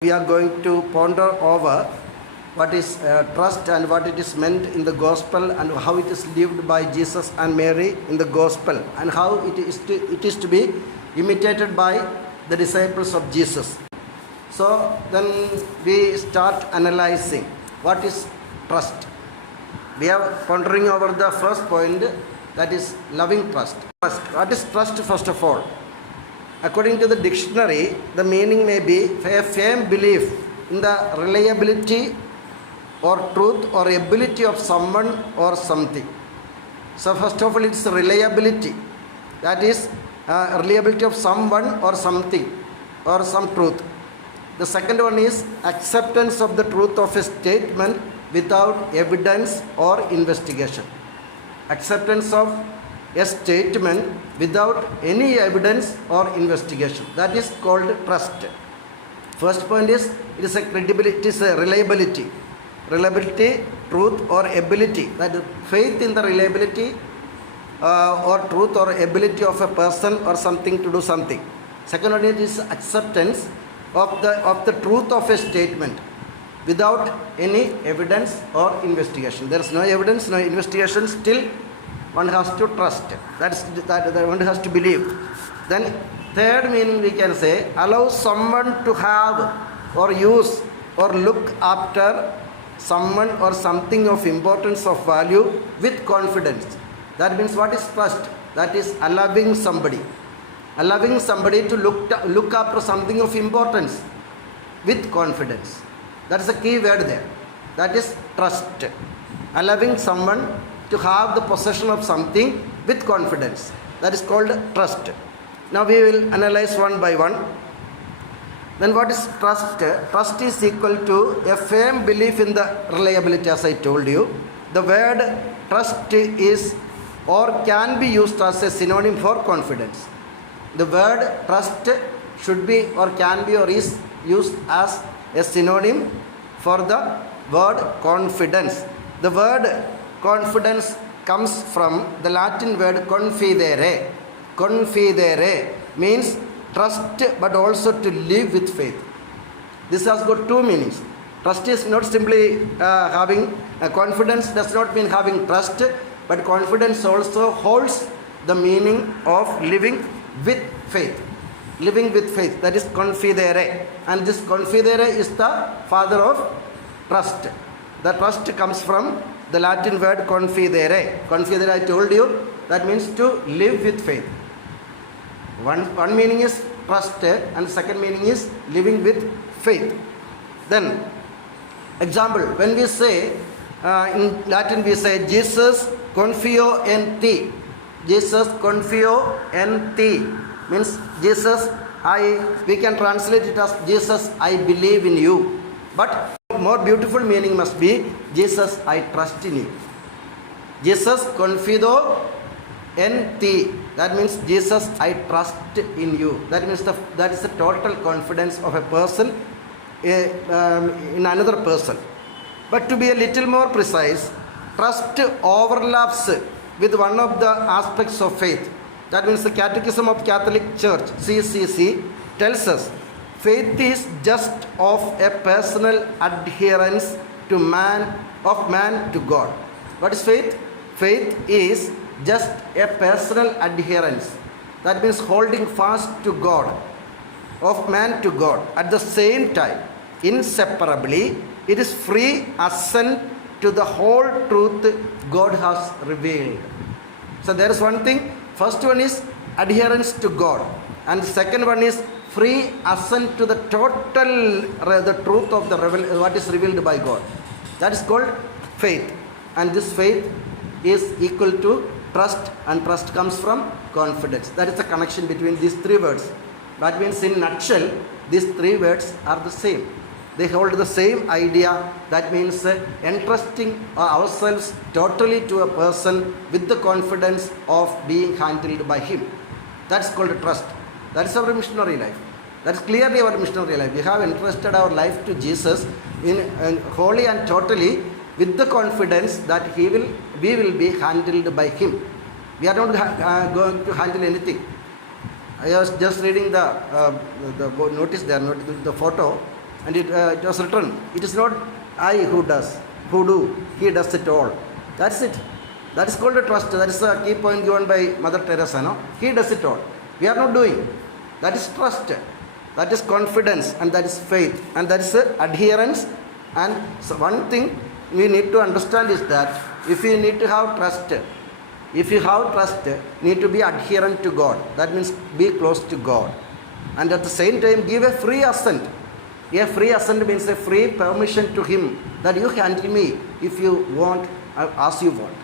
We are going to ponder over what is trust and what it is meant in the gospel and how it is lived by Jesus and Mary in the gospel and how it is to be imitated by the disciples of Jesus. So then we start analyzing what is trust. We are pondering over the first point, that is loving trust. What is trust, first of all? According to the dictionary, the meaning may be a firm belief in the reliability or truth or ability of someone or something. So first of all, it's reliability. That is reliability of someone or something or some truth. The second one is acceptance of the truth of a statement without evidence or investigation. Acceptance of a statement without any evidence or investigation. That is called trust. First point is it is a credibility, it is a reliability. Reliability, truth or ability. That is faith in the reliability or truth or ability of a person or something to do something. Second one is acceptance of the truth of a statement without any evidence or investigation. There is no evidence, no investigation, still one has to trust. That one has to believe. Then third meaning we can say allow someone to have or use or look after someone or something of importance of value with confidence. That means what is trust? That is allowing somebody to look after something of importance with confidence. That is the key word there. That is trust. Allowing someone to have the possession of something with confidence. That is called trust. Now we will analyze one by one. Then what is trust? Trust is equal to a firm belief in the reliability, as I told you. The word trust is or can be used as a synonym for confidence. The word trust should be or can be or is used as a synonym for the word confidence. The word confidence comes from the Latin word confidere. Confidere means trust but also to live with faith. This has got two meanings. Trust is not simply having confidence, does not mean having trust, but confidence also holds the meaning of living with faith. Living with faith, that is confidere. And this confidere is the father of trust. The trust comes from the Latin word confidere. Confidere, I told you, that means to live with faith. One meaning is trust and second meaning is living with faith. Then, example, when we say, in Latin we say, Jesus confio en ti. Jesus confio en ti. Means Jesus, we can translate it as Jesus, I believe in you. But more beautiful meaning must be Jesus, I trust in you. Jesus confido en ti. That means Jesus, I trust in you. That means that is the total confidence of a person in another person. But to be a little more precise, trust overlaps with one of the aspects of faith. That means the Catechism of Catholic Church, CCC, tells us faith is just of a personal adherence to man to God. What is faith? Faith is just a personal adherence. That means holding fast to God, of man to God. At the same time, inseparably, it is free assent to the whole truth God has revealed. So there is one thing. First one is adherence to God, and the second one is free assent to the total the truth of what is revealed by God. That is called faith, and this faith is equal to trust, and trust comes from confidence. That is the connection between these three words. That means in a nutshell, these three words are the same. They hold the same idea. That means entrusting ourselves totally to a person with the confidence of being handled by him. That's called trust. That is our missionary life. That is clearly our missionary life. We have entrusted our life to Jesus in wholly and totally with the confidence that we will be handled by him. We are not going to handle anything. I was just reading the notice there, the photo. And it was written, it is not I who does, who do, he does it all. That's it. That is called a trust. That is a key point given by Mother Teresa. No? He does it all. We are not doing. That is trust. That is confidence, and that is faith, and that is adherence. And so one thing we need to understand is that if you need to have trust, if you have trust, you need to be adherent to God. That means be close to God. And at the same time, give a free assent. A free assent means a free permission to Him that you handle me if you want, as you want.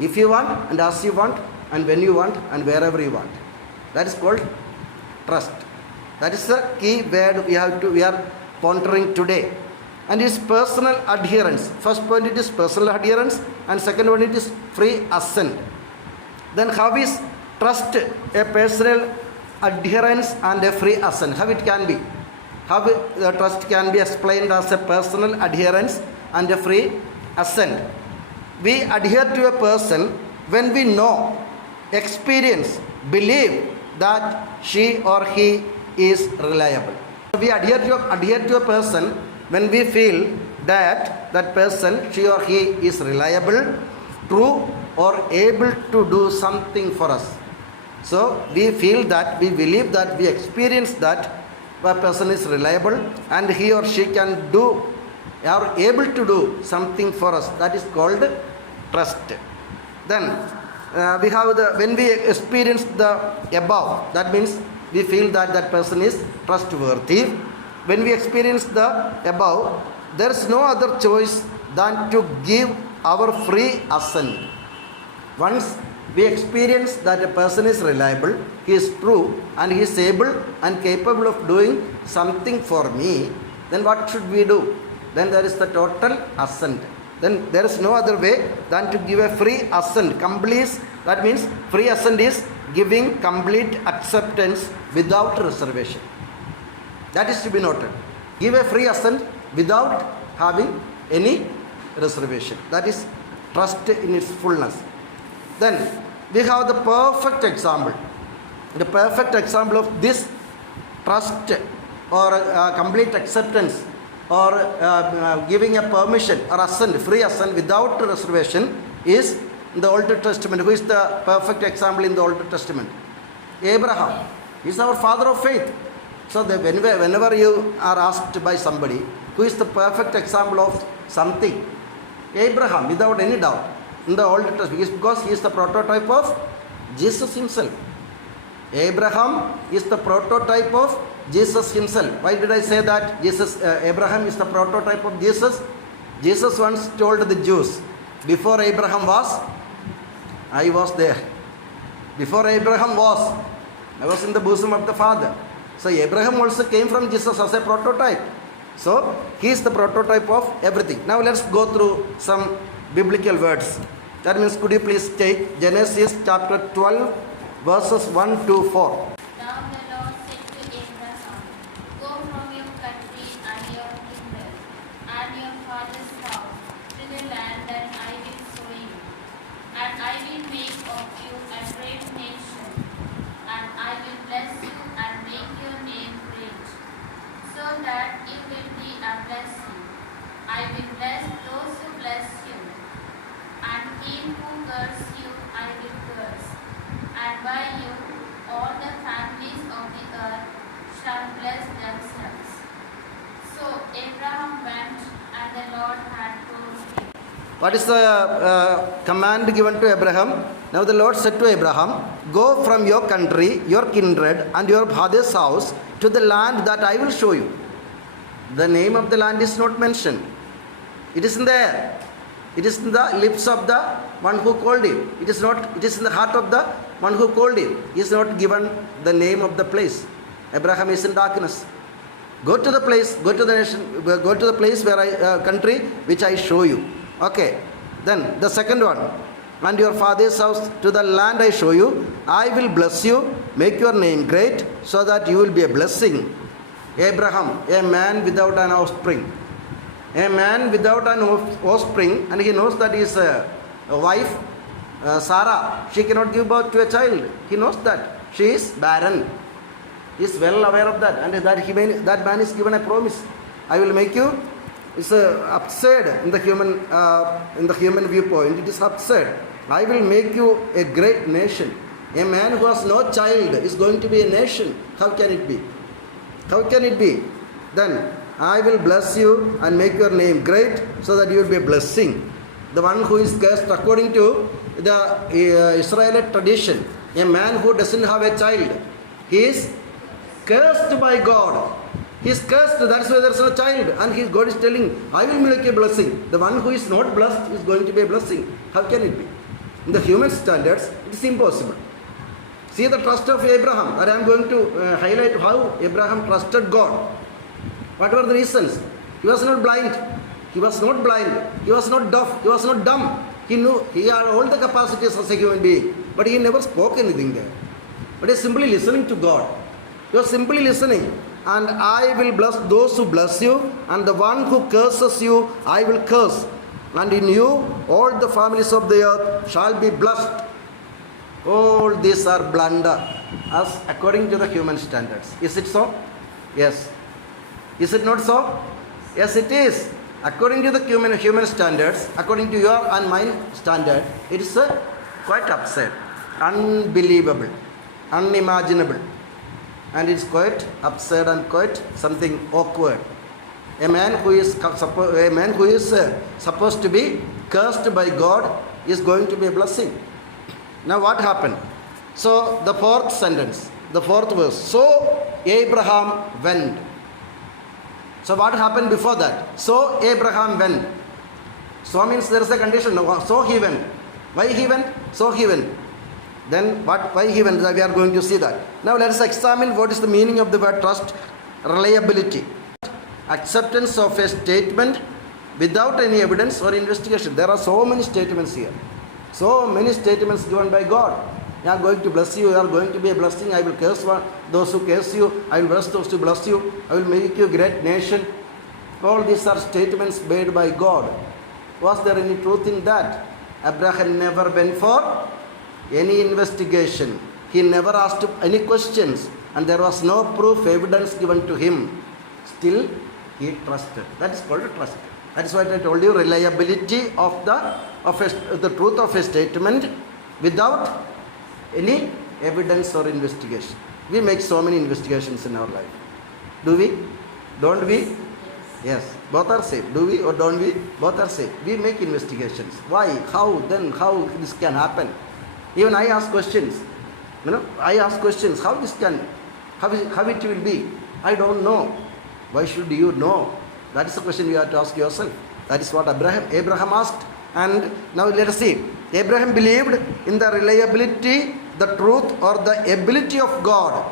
If you want, and as you want, and when you want, and wherever you want. That is called trust. That is the key word we are pondering today. And is personal adherence. First point, it is personal adherence, and second one, it is free assent. Then how is trust a personal adherence and a free assent? How it can be? How the trust can be explained as a personal adherence and a free assent? We adhere to a person when we know, experience, believe that she or he is reliable. We adhere to a person when we feel that that person, she or he, is reliable, true, or able to do something for us. So we feel that, we believe that, we experience that a person is reliable and he or she can do or able to do something for us. That is called trust. Then we have when we experience the above, that means we feel that that person is trustworthy. When we experience the above, there is no other choice than to give our free assent. Once we experience that a person is reliable, he is true, and he is able and capable of doing something for me, then what should we do? Then there is the total assent. Then there is no other way than to give a free assent. Complete, that means free assent is giving complete acceptance without reservation. That is to be noted. Give a free assent without having any reservation. That is trust in its fullness. Then we have the perfect example. The perfect example of this trust or complete acceptance or giving a permission or assent, free assent without reservation is in the Old Testament. Who is the perfect example in the Old Testament? Abraham. He is our father of faith. So whenever you are asked by somebody, who is the perfect example of something? Abraham, without any doubt. In the Old Testament, because he is the prototype of Jesus himself. Abraham is the prototype of Jesus himself. Why did I say that Abraham is the prototype of Jesus? Jesus once told the Jews, before Abraham was, I was there. Before Abraham was, I was in the bosom of the Father. So Abraham also came from Jesus as a prototype. So he is the prototype of everything. Now let's go through some biblical words. That means, could you please take Genesis chapter 12 verses 1 to 4. Now the Lord said to Abraham, go from your country and your kindred and your father's house to the land that I will show you. And I will make of you a great nation, and I will bless you and make your name great, so that you will be a blessing. I will bless those who bless you, and him who curses you I will curse. And by you all the families of the earth shall bless themselves. So Abraham went, and the Lord had told him. What is the command given to Abraham? Now the Lord said to Abraham, go from your country, your kindred, and your father's house to the land that I will show you. The name of the land is not mentioned. It is in the air. It is in the lips of the one who called him. It is in the heart of the one who called him. He is not given the name of the place. Abraham is in darkness. Go to the place, go to the nation, go to the place where country which I show you. Okay. Then the second one. And your father's house to the land I show you. I will bless you, make your name great, so that you will be a blessing. Abraham, a man without an offspring. A man without an offspring, and he knows that his wife, Sarah, she cannot give birth to a child. He knows that. She is barren. He is well aware of that, and that man is given a promise. I will make you. It's absurd in the human viewpoint. It is absurd. I will make you a great nation. A man who has no child is going to be a nation. How can it be? How can it be? Then I will bless you and make your name great so that you will be a blessing. The one who is cursed according to the Israelite tradition, a man who doesn't have a child, he is cursed by God. He is cursed, that's why there is no child. And God is telling, I will make a blessing. The one who is not blessed is going to be a blessing. How can it be? In the human standards, it is impossible. See the trust of Abraham. And I am going to highlight how Abraham trusted God. What were the reasons? He was not blind. He was not blind. He was not deaf. He was not dumb. He knew he had all the capacities as a human being. But he never spoke anything there. But he was simply listening to God. He was simply listening. And I will bless those who bless you, and the one who curses you, I will curse. And in you, all the families of the earth shall be blessed. All these are blunder, as according to the human standards. Is it so? Yes. Is it not so? Yes, it is. According to the human standards, according to your and mine standard, it is quite absurd, unbelievable, unimaginable. And it's quite absurd and quite something awkward. A man who is supposed to be cursed by God is going to be a blessing. Now what happened? So the fourth sentence, the fourth verse. So Abraham went. So what happened before that? So Abraham went. So means there is a condition. So he went. Why he went? So he went. Then why he went? We are going to see that. Now let us examine what is the meaning of the word trust. Reliability. Acceptance of a statement without any evidence or investigation. There are so many statements here. So many statements given by God. I am going to bless you. You are going to be a blessing. I will curse those who curse you. I will bless those who bless you. I will make you a great nation. All these are statements made by God. Was there any truth in that? Abraham never went for any investigation. He never asked any questions, and there was no proof, evidence given to him. Still, he trusted. That is called trust. That is what I told you, reliability of the truth of a statement without any evidence or investigation. We make so many investigations in our life. Do we? Don't we? Yes. Both are safe. Do we or don't we? Both are safe. We make investigations. Why? How? Then how this can happen? Even I ask questions. I ask questions. How this can, how it will be? I don't know. Why should you know? That is the question you have to ask yourself. That is what Abraham asked. And now let us see. Abraham believed in the reliability, the truth, or the ability of God.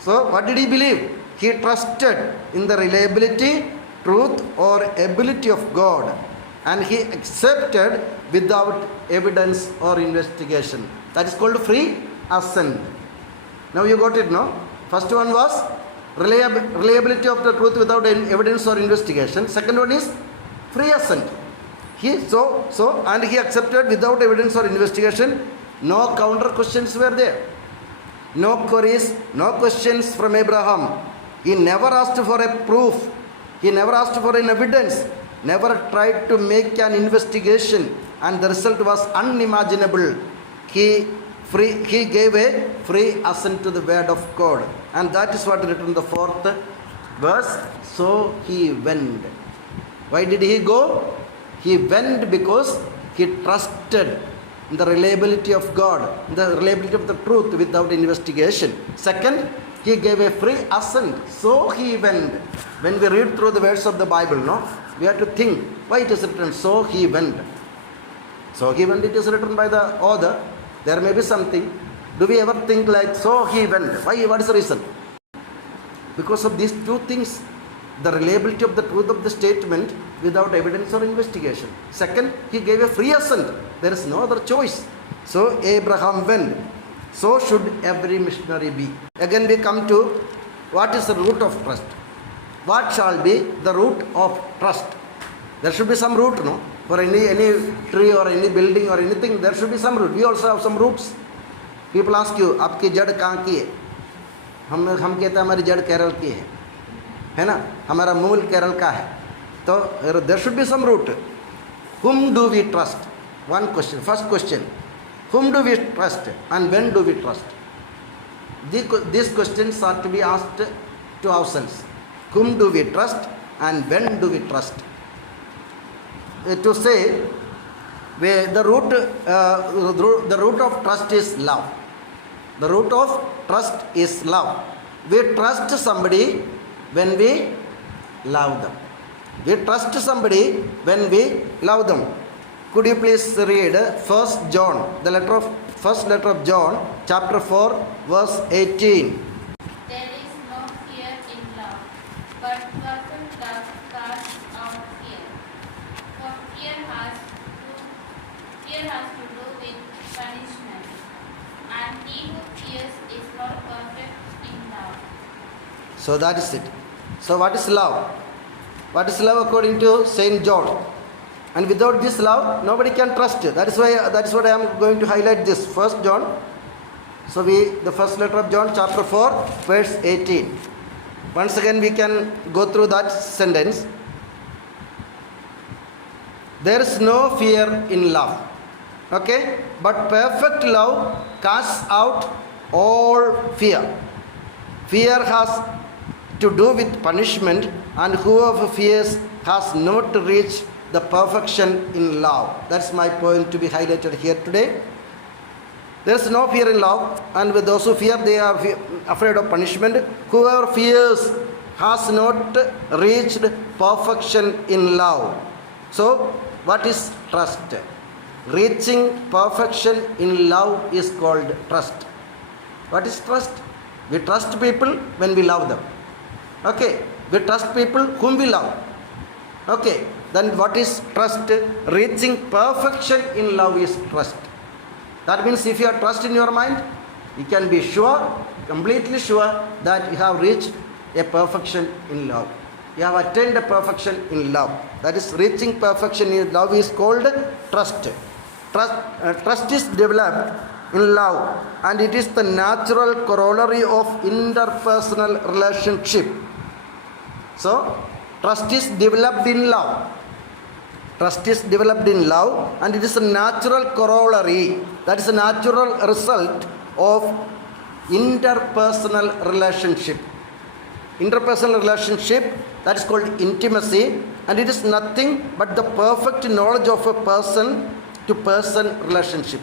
So what did he believe? He trusted in the reliability, truth, or ability of God. And he accepted without evidence or investigation. That is called free assent. Now you got it, no? First one was reliability of the truth without any evidence or investigation. Second one is free assent. And he accepted without evidence or investigation. No counter questions were there. No queries, no questions from Abraham. He never asked for a proof. He never asked for an evidence. Never tried to make an investigation. And the result was unimaginable. He gave a free assent to the word of God. And that is what is written in the fourth verse. So he went. Why did he go? He went because he trusted in the reliability of God, the reliability of the truth without investigation. Second, he gave a free assent. So he went. When we read through the words of the Bible, we have to think why it is written, so he went. So he went, it is written by the author. There may be something. Do we ever think like, so he went? Why? What is the reason? Because of these two things. The reliability of the truth of the statement without evidence or investigation. Second, he gave a free assent. There is no other choice. So Abraham went. So should every missionary be. Again we come to what is the root of trust. What shall be the root of trust? There should be some root, no? For any tree or any building or anything, there should be some root. We also have some roots. People ask you, "Aapki jad kahan ki hai?" हम कहते हैं हमारी जड़ केरल की है ना, हमारा मूल केरल का है. तो there should be some root. Whom do we trust? One question. First question. Whom do we trust and when do we trust? These questions are to be asked to ourselves. Whom do we trust and when do we trust? To say where the root of trust is love. The root of trust is love. We trust somebody when we love them. We trust somebody when we love them. Could you please read 1 John, first letter of John, chapter 4, verse 18. There is no fear in love, but perfect love casts out fear. For fear has to do with punishment, and he who fears is not perfect in love. So that is it. So what is love? What is love according to Saint John? And without this love, nobody can trust. That is what I am going to highlight this. 1 John. So the first letter of John, chapter 4, verse 18. Once again we can go through that sentence. There is no fear in love. Okay? But perfect love casts out all fear. Fear has to do with punishment, and whoever fears has not reached the perfection in love. That's my point to be highlighted here today. There is no fear in love, and with those who fear, they are afraid of punishment. Whoever fears has not reached perfection in love. So, what is trust? Reaching perfection in love is called trust. What is trust? We trust people when we love them. Okay, we trust people whom we love. Okay, then what is trust? Reaching perfection in love is trust. That means if you have trust in your mind, you can be sure, completely sure that you have reached a perfection in love. You have attained a perfection in love. That is, reaching perfection in love is called trust. Trust is developed in love, and it is the natural corollary of interpersonal relationship. So, trust is developed in love. Trust is developed in love, and it is a natural corollary. That is a natural result of interpersonal relationship. Interpersonal relationship, that is called intimacy, and it is nothing but the perfect knowledge of a person-to-person relationship.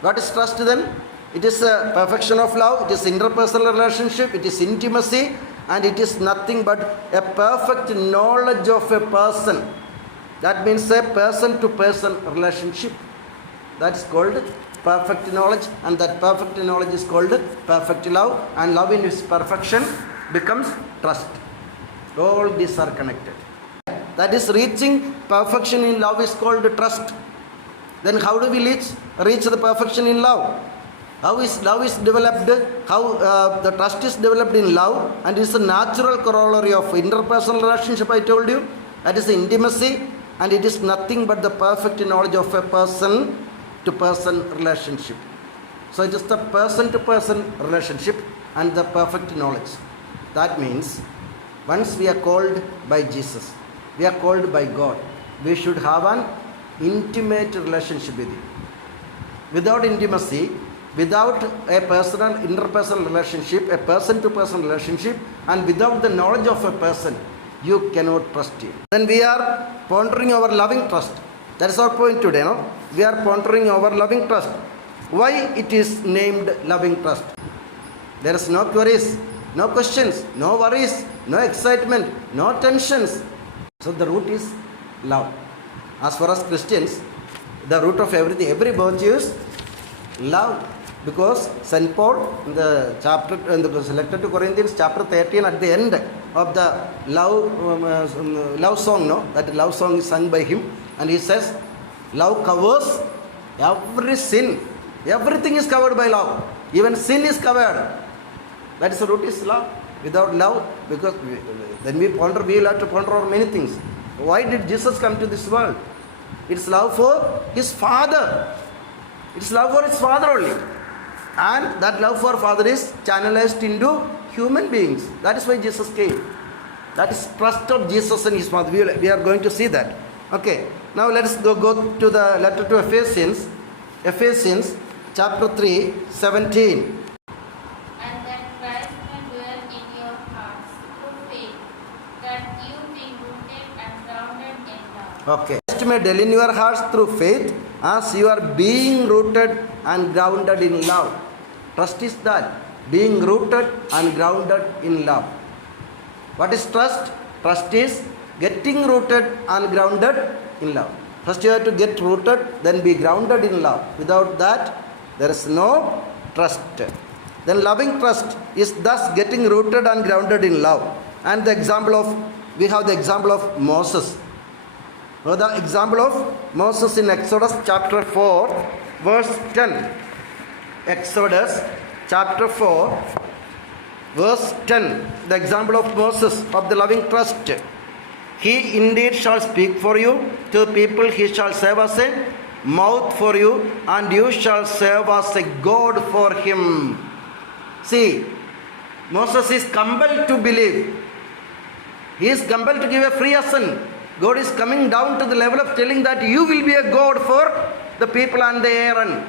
What is trust then? It is a perfection of love, it is interpersonal relationship, it is intimacy, and it is nothing but a perfect knowledge of a person. That means a person-to-person relationship. That is called perfect knowledge, and that perfect knowledge is called perfect love, and love in its perfection becomes trust. All these are connected. That is, reaching perfection in love is called trust. Then how do we reach the perfection in love? How is love is developed? How the trust is developed in love, and it is a natural corollary of interpersonal relationship. I told you that is intimacy, and it is nothing but the perfect knowledge of a person-to-person relationship. So it is the person-to-person relationship and the perfect knowledge. That means once we are called by Jesus, we are called by God, we should have an intimate relationship with Him. Without intimacy, without a interpersonal relationship, a person-to-person relationship, and without the knowledge of a person, you cannot trust Him. Then we are pondering our loving trust. That is our point today, no? We are pondering our loving trust. Why it is named loving trust? There is no queries, no questions, no worries, no excitement, no tensions. So the root is love. As far as Christians, the root of everything, every virtue is love. Because St. Paul in the letter to Corinthians, chapter 13, at the end of the love song, that love song is sung by him, and he says, love covers every sin. Everything is covered by love. Even sin is covered. That is the root is love. Without love, because then we will have to ponder on many things. Why did Jesus come to this world? It's love for His Father. It's love for His Father only. And that love for Father is channelized into human beings. That is why Jesus came. That is trust of Jesus and his Father. We are going to see that. Okay. Now let us go to the letter to Ephesians. Ephesians chapter 3, 17. And that Christ may dwell in your hearts through faith, that you being rooted and grounded in love. Okay. Christ may dwell in your hearts through faith, as you are being rooted and grounded in love. Trust is that, being rooted and grounded in love. What is trust? Trust is getting rooted and grounded in love. First you have to get rooted, then be grounded in love. Without that, there is no trust. Then loving trust is thus getting rooted and grounded in love. And we have the example of Moses. Now the example of Moses in Exodus chapter 4, verse 10. Exodus chapter 4, verse 10. The example of Moses of the loving trust. He indeed shall speak for you to the people, he shall serve as a mouth for you, and you shall serve as a God for him. See, Moses is compelled to believe. He is compelled to give a free assent. God is coming down to the level of telling that you will be a God for the people and the Aaron.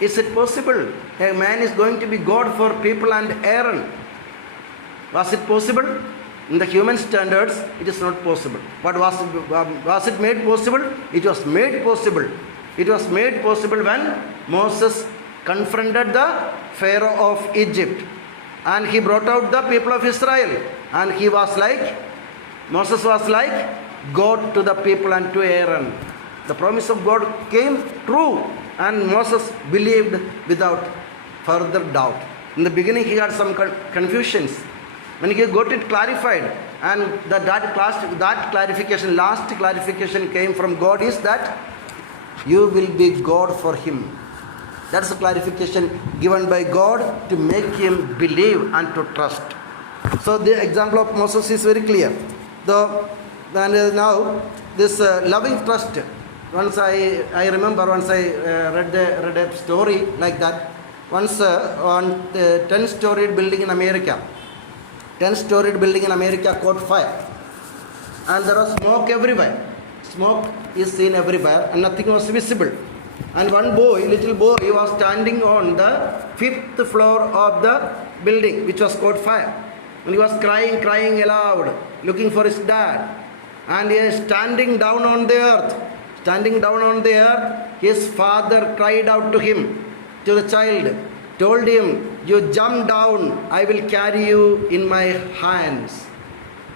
Is it possible? A man is going to be God for people and Aaron. Was it possible? In the human standards, it is not possible. But was it made possible? It was made possible. It was made possible when Moses confronted the Pharaoh of Egypt. And he brought out the people of Israel. And Moses was like God to the people and to Aaron. The promise of God came true. And Moses believed without further doubt. In the beginning, he had some confusions. When he got it clarified, and that clarification, last clarification came from God, is that you will be God for him. That's the clarification given by God to make him believe and to trust. So the example of Moses is very clear. Now this loving trust. Once I remember once I read a story like that. Once on the 10-storied building in America. 10-storied building in America caught fire. And there was smoke everywhere. Smoke is seen everywhere and nothing was visible. And one little boy, was standing on the 5th floor of the building which was caught fire. And he was crying aloud, looking for his dad. And he is standing down on the earth. Standing down on the earth, his father cried out to him, to the child, told him, you jump down, I will carry you in my hands.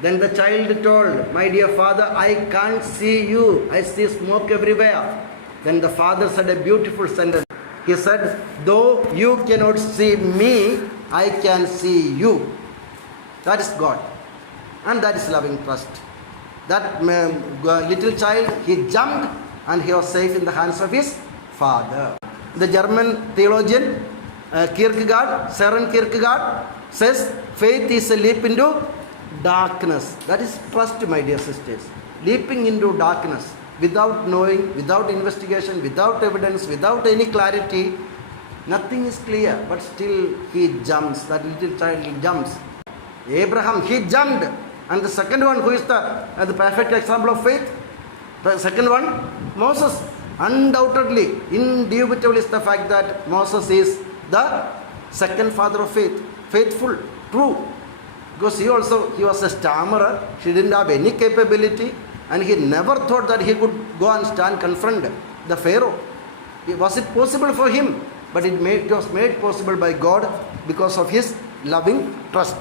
Then the child told, my dear father, I can't see you. I see smoke everywhere. Then the father said a beautiful sentence. He said, though you cannot see me, I can see you. That is God. And that is loving trust. That little child, he jumped and he was safe in the hands of his father. The German theologian Søren Kierkegaard says, faith is a leap into darkness. That is trust, my dear sisters. Leaping into darkness without knowing, without investigation, without evidence, without any clarity. Nothing is clear, but still he jumps. That little child, he jumps. Abraham, he jumped. And the second one, who is the perfect example of faith? The second one, Moses. Undoubtedly, indubitably is the fact that Moses is the second father of faith. Faithful, true. Because he was a stammerer. He didn't have any capability. And he never thought that he could go and confront the Pharaoh. Was it possible for him? But it was made possible by God because of his loving trust.